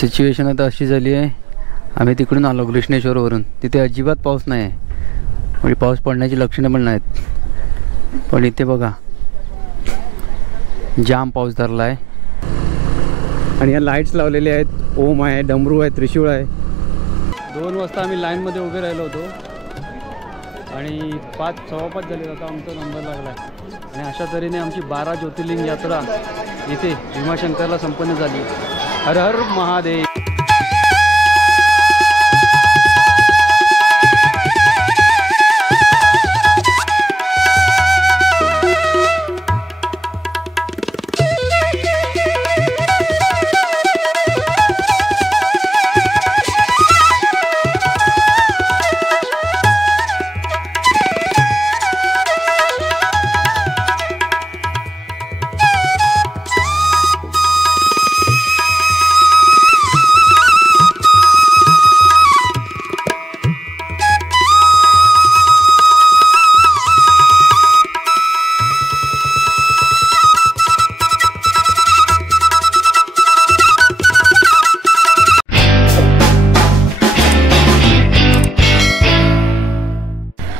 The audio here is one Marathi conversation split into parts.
सिच्युएशन आता अशी झाली आहे, आम्ही तिकडून आलो घृष्णेश्वरवरून. तिथे अजिबात पाऊस नाही आहे, म्हणजे पाऊस पडण्याची लक्षणं पण नाहीत. पण इथे बघा जाम पाऊस धरला आहे. आणि या लाईट्स लावलेले आहेत. ओम आहे, डमरू आहे, त्रिशूळ आहे. 2 वाजता आम्ही लाईनमध्ये उभे राहिलो होतो आणि 5:15 झाले आता आमचा नंबर लागला आहे. आणि अशा तऱ्हेने आमची 12 ज्योतिर्लिंग यात्रा इथे भीमाशंकरला संपन्न झाली. हर हर महादेव.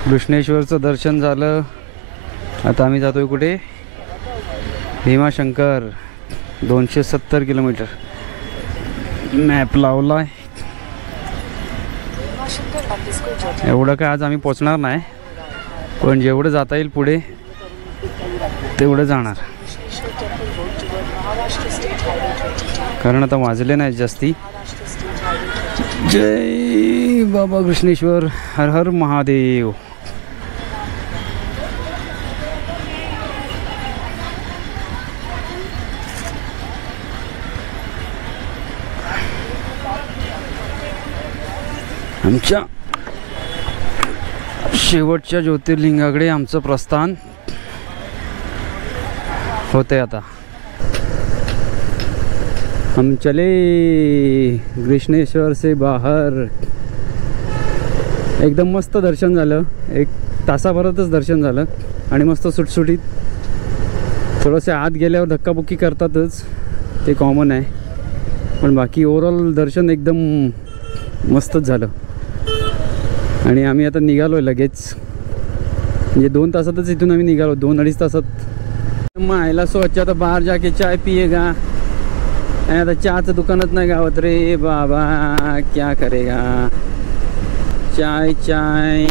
कृष्णेश्वरचं दर्शन झालं. आता आम्ही जातोय कुठे? भीमाशंकर. 270 किलोमीटर मॅप लावलाय. एवढं काय आज आम्ही पोचणार नाही, पण जेवढं जाता येईल पुढे तेवढं जाणार. कारण आता वाजले नाही जास्ती. जय बाबा कृष्णेश्वर. हर हर महादेव. आमच्या शेवटच्या ज्योतिर्लिंगाकडे आमचं प्रस्थान होते. आता हम चले कृष्णेश्वर से बाहर. एकदम मस्त दर्शन झालं. 1 तासाभरातच दर्शन झालं आणि मस्त सुटसुटीत. थोडंसं आत गेल्यावर धक्काबुक्की करतातच, ते कॉमन आहे, पण बाकी ओव्हरऑल दर्शन एकदम मस्तच झालं. आणि आम्ही आता निघालो आहे लगेच, म्हणजे 2 तासातच इथून आम्ही निघालो. 2-2.5 तासात. मायला सोच आता बाहेर जाके चाय पिएगा. आणि आता चहाचं दुकानच नाही गावात रे बाबा, क्या करेगा. चाय चाय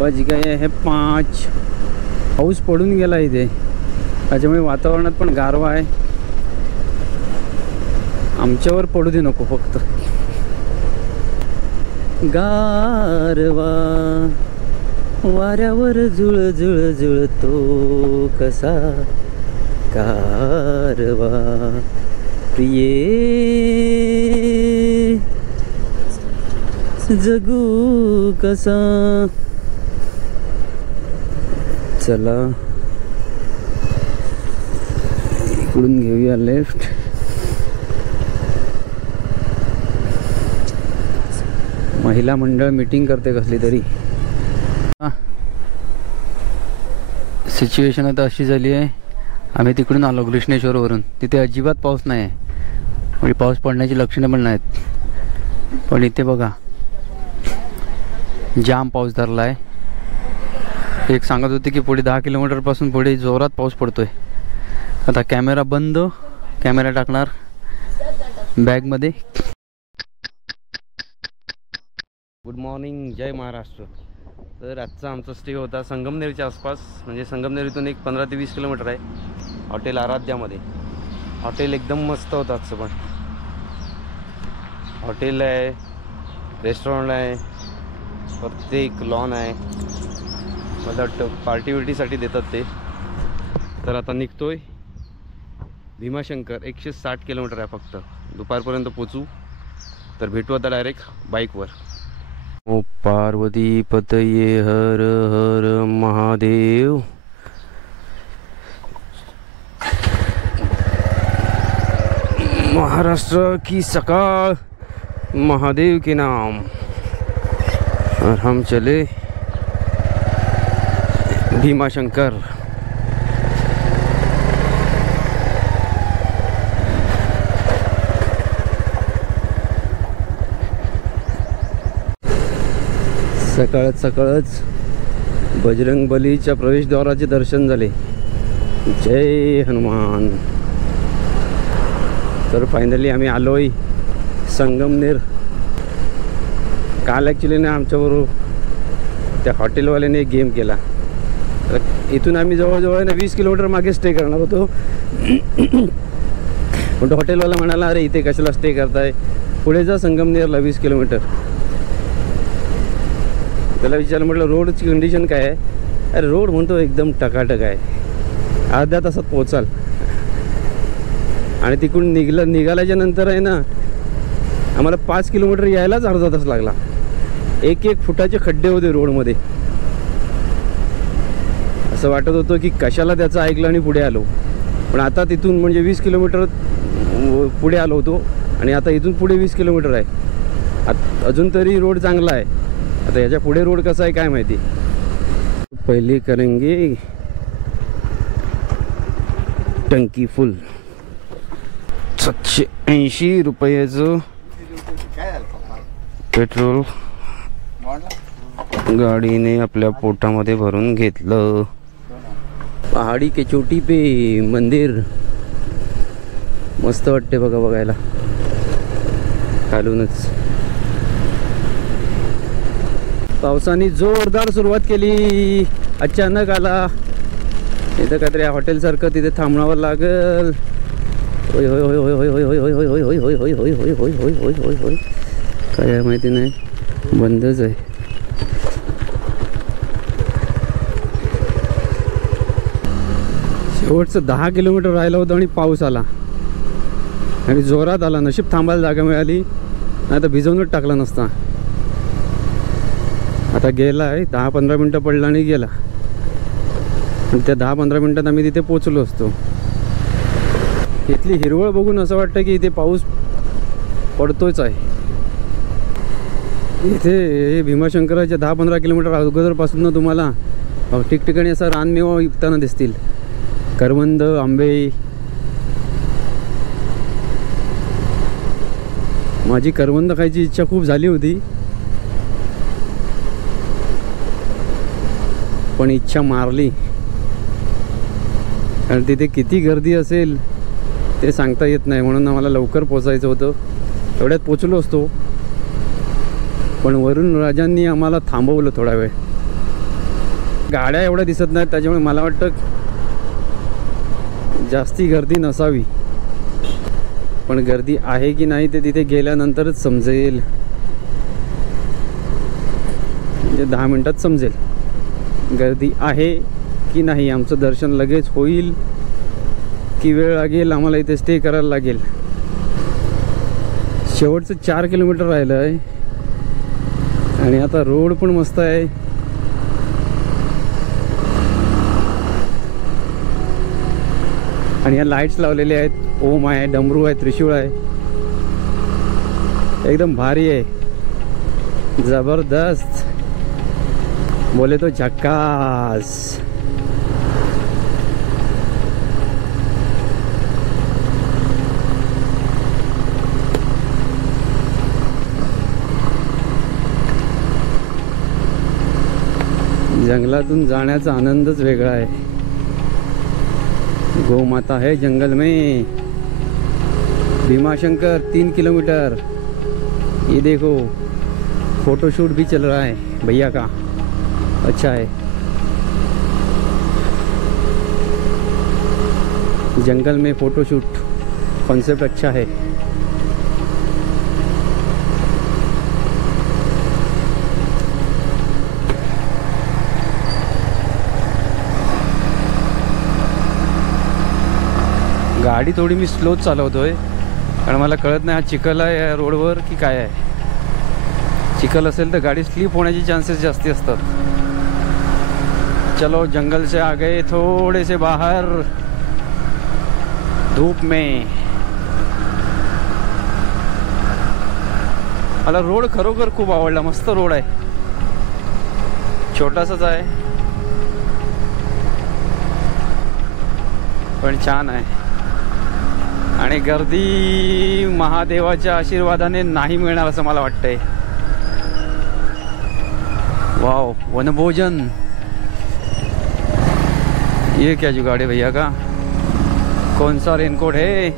बज गए है 5. पाऊस पडून गेला इथे, त्याच्यामुळे वातावरणात पण गारवा आहे. आमच्यावर पडू दे नको फक्त. गारवा वाऱ्यावर जुळ जुळ जुळतो कसा गारवा प्रिये जगू कसा. चला इकडून घेऊया लेफ्ट. महिला मंडळ मीटिंग करते कसली तरी. सिच्युएशन आता अशी झाली आहे, आम्ही तिकडून आलो घृष्णेश्वरवरून. तिथे अजिबात पाऊस नाही आहे, म्हणजे पाऊस पडण्याची लक्षणं पण नाहीत. पण इथे बघा जाम पाऊस धरला आहे. एक सांगत होते की पुढे 10 किलोमीटरपासून पुढे जोरात पाऊस पडतोय. आता कॅमेरा बंद, कॅमेरा टाकणार बॅगमध्ये. गुड मॉर्निंग, जय महाराष्ट्र. तर आजचा आमचा स्टे होता संगमनेरच्या आसपास, म्हणजे संगमनेरीतून एक 15 ते 20 किलोमीटर आहे. हॉटेल आराध्यामध्ये. हॉटेल एकदम मस्त होतं आजचं. पण हॉटेल आहे, रेस्टॉरंट आहे, प्रत्येक लॉन आहे. मला वाटतं पार्टी विटीसाठी देतात ते. तर आता निघतोय भीमाशंकर. 160 किलोमीटर आहे फक्त. दुपारपर्यंत पोचू. तर भेटू आता डायरेक्ट बाईकवर. ओ पार्वती पतये हर हर महादेव. महाराष्ट्र की सकाळ महादेव के नाम. और हम चले भीमाशंकर. सकाळच सकाळच बजरंग बलीच्या प्रवेशद्वाराचे दर्शन झाले. जय हनुमान. तर फायनली आम्ही आलोय संगमनेर. काल ॲक्च्युली ना आमच्याबरोबर त्या हॉटेलवाल्याने एक गेम केला. तर इथून आम्ही जवळजवळ ना 20 किलोमीटर मागे स्टे करणार होतो. पण तो हॉटेलवाला म्हणाला, अरे इथे कशाला स्टे करताय, पुढे जा संगमनेरला 20 किलोमीटर. त्याला विचारलं, म्हटलं रोडची कंडिशन काय आहे. अरे रोड म्हणतो एकदम टकाटक आहे, अर्ध्या तासात पोहोचाल. आणि तिकडून निघाल्याच्या नंतर आहे ना आम्हाला 5 किलोमीटर यायलाच अर्धा तास लागला. एक फुटाचे खड्डे होते रोडमध्ये. असं वाटत होतं की कशाला त्याचं ऐकलं आणि पुढे आलो. पण आता तिथून म्हणजे 20 किलोमीटर पुढे आलो होतो आणि आता इथून पुढे 20 किलोमीटर आहे. अजून तरी रोड चांगला आहे. आता याच्या पुढे रोड कसा आहे काय माहिती. पहिले करेंगे टंकी फुल. 780 रुपयाचं पेट्रोल गाडीने आपल्या पोटामध्ये भरून घेतलं. पहाडी के चोटी पे मंदिर मस्त वाटते बघा बघायला खालूनच. पावसाने जोरदार सुरुवात केली. अचानक आला. इथं काहीतरी हॉटेलसारखं तिथे थांबणावं लागल. होय होय होय होय होय होय होय होय होय होय होय होय होय होय होय होय होय होय काय आहे माहिती नाही, बंदच आहे. शेवटचं 10 किलोमीटर राहिलं होतं आणि पाऊस आला आणि जोरात आला. नशीब थांबायला जागा मिळाली, नाही तर भिजवूनच टाकला नसता. आता गेला आहे 10-15 मिनटं पडला आणि गेला. आणि त्या 10-15 मिनटात आम्ही तिथे पोचलो असतो. इथली हिरवळ बघून असं वाटतं की इथे पाऊस पडतोच आहे. इथे भीमाशंकराच्या 10-15 किलोमीटर अगोदरपासून तुम्हाला ठिकठिकाणी असा रानमेवा विकताना दिसतील. करवंद, आंबे. माझी करवंद खायची इच्छा खूप झाली होती, पण इच्छा मारली. कारण तिथे किती गर्दी असेल ते सांगता येत नाही. म्हणून आम्हाला लवकर पोचायचं होतं. एवढ्यात पोचलो असतो, पण वरून राजांनी आम्हाला थांबवलं थोडा वेळ. गाड्या एवढ्या दिसत नाहीत, त्याच्यामुळे मला वाटतं जास्ती गर्दी नसावी. पण गर्दी आहे की नाही ते तिथे गेल्यानंतरच समजेल. म्हणजे 10 मिनटात समजेल गर्दी आहे की नाही. आमचं दर्शन लगेच होईल की वेळ लागेल, आम्हाला इथे स्टे करायला लागेल. शेवटचं 4 किलोमीटर राहिलं आहे आणि आता रोड पण मस्त आहे. आणि या लाईट्स लावलेले आहेत. ओम आहे, डमरू आहे, त्रिशूळ आहे. एकदम भारी आहे, जबरदस्त, बोले तो झक्कास. जंगलातून जाण्याचा आनंदच वेगळा आहे. गौ माता है जंगल में. भीमाशंकर 3 किलोमीटर. ये देखो फोटोशूट भी चल रहा है भैया का, अच्छा है. जंगल में फोटोशूट कॉन्सेप्ट अच्छा है. गाडी थोडी मी स्लोच चालवतोय कारण मला कळत नाही हा चिखल आहे या रोडवर की काय आहे. चिखल असेल तर गाडी स्लिप होण्याचे चान्सेस जास्ती असतात. चलो जंगल से आ गए थोड़े से बाहर धूप में. मला रोड खरोखर खूप आवडला. मस्त रोड आहे, छोटासाच आहे पण छान आहे. आणि गर्दी महादेवाच्या आशीर्वादाने नाही मिळणार असं मला वाटतंय. वाओ, वनभोजन। ये क्या जुगाड़ है भैया का? कौन सा रेनकोट है?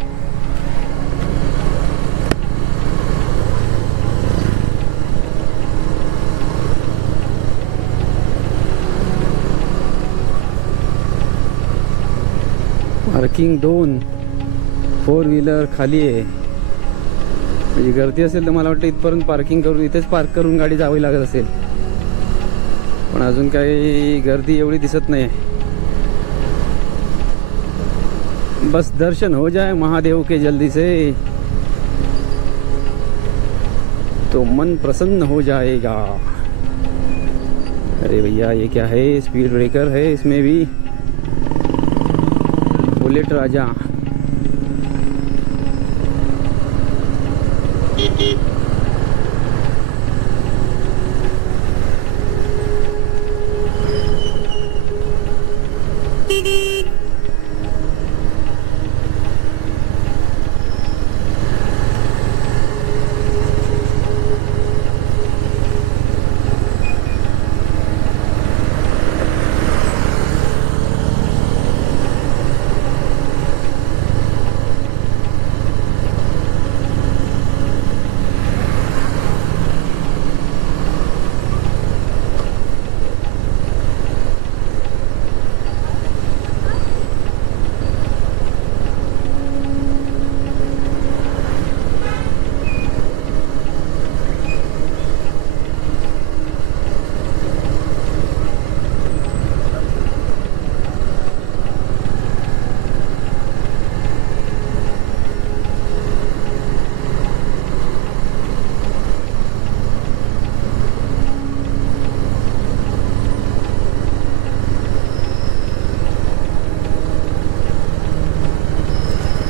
पार्किंग 2, 4 व्हीलर खाली आहे। म्हणजे गर्दी असेल तर मला वाटतं इथपर्यंत पार्किंग करून इथेच पार्क करून गाडी जावी लागत असेल, पण अजून काही गर्दी एवढी दिसत नाही आहे। बस दर्शन हो जाए महादेव के जल्दी से तो मन प्रसन्न हो जाएगा। अरे भैया ये क्या है? स्पीड ब्रेकर है इसमें भी। बुलेट राजा।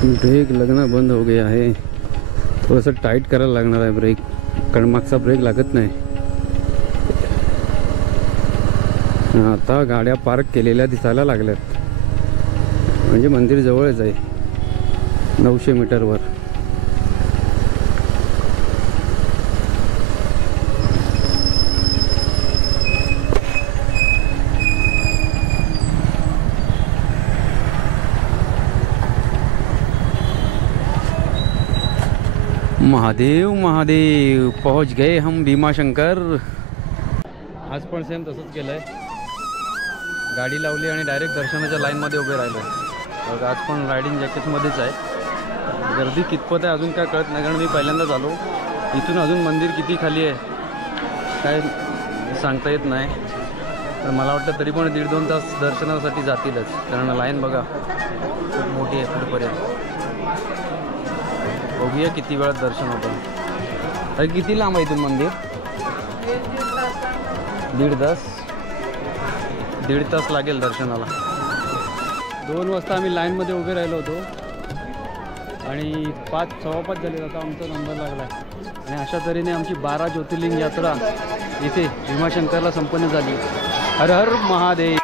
ब्रेक लगना बंद हो गया है, थोडंसं टाईट करायला लागणार आहे ब्रेक, कारण मागचा ब्रेक लागत नाही। आता गाड्या पार्क केलेल्या दिसायला लागल्यात, म्हणजे मंदिर जवळच आहे 900 मीटरवर। महादेव महादेव, पहुंच गए हम भीमाशंकर। आज पण सेम तसंच केलं आहे, गाडी लावली आणि डायरेक्ट दर्शनाच्या लाईनमध्ये उभे राहिलो आहे। आज पण रायडिंग जॅकेटमध्येच आहे। गर्दी कितपत आहे अजून काय कळत नाही, कारण मी पहिल्यांदाच आलो। इथून अजून मंदिर किती खाली आहे काय सांगता येत नाही, तर मला वाटतं तरी पण 1.5-2 तास दर्शनासाठी जातीलच, कारण लाईन बघा खूप मोठी आहे पुढेपर्यंत। बघूया किती वेळात दर्शन होतं। अरे किती लांब आहे इथून मंदिर? 1.5 तास लागेल दर्शनाला। 2 वाजता आम्ही लाईनमध्ये उभे राहिलो होतो आणि 5:15 झाले, आता आमचा नंबर लागला आहे। आणि अशा तऱ्हेने आमची 12 ज्योतिर्लिंग यात्रा इथे भीमाशंकरला संपन्न झाली। हर हर महादेव।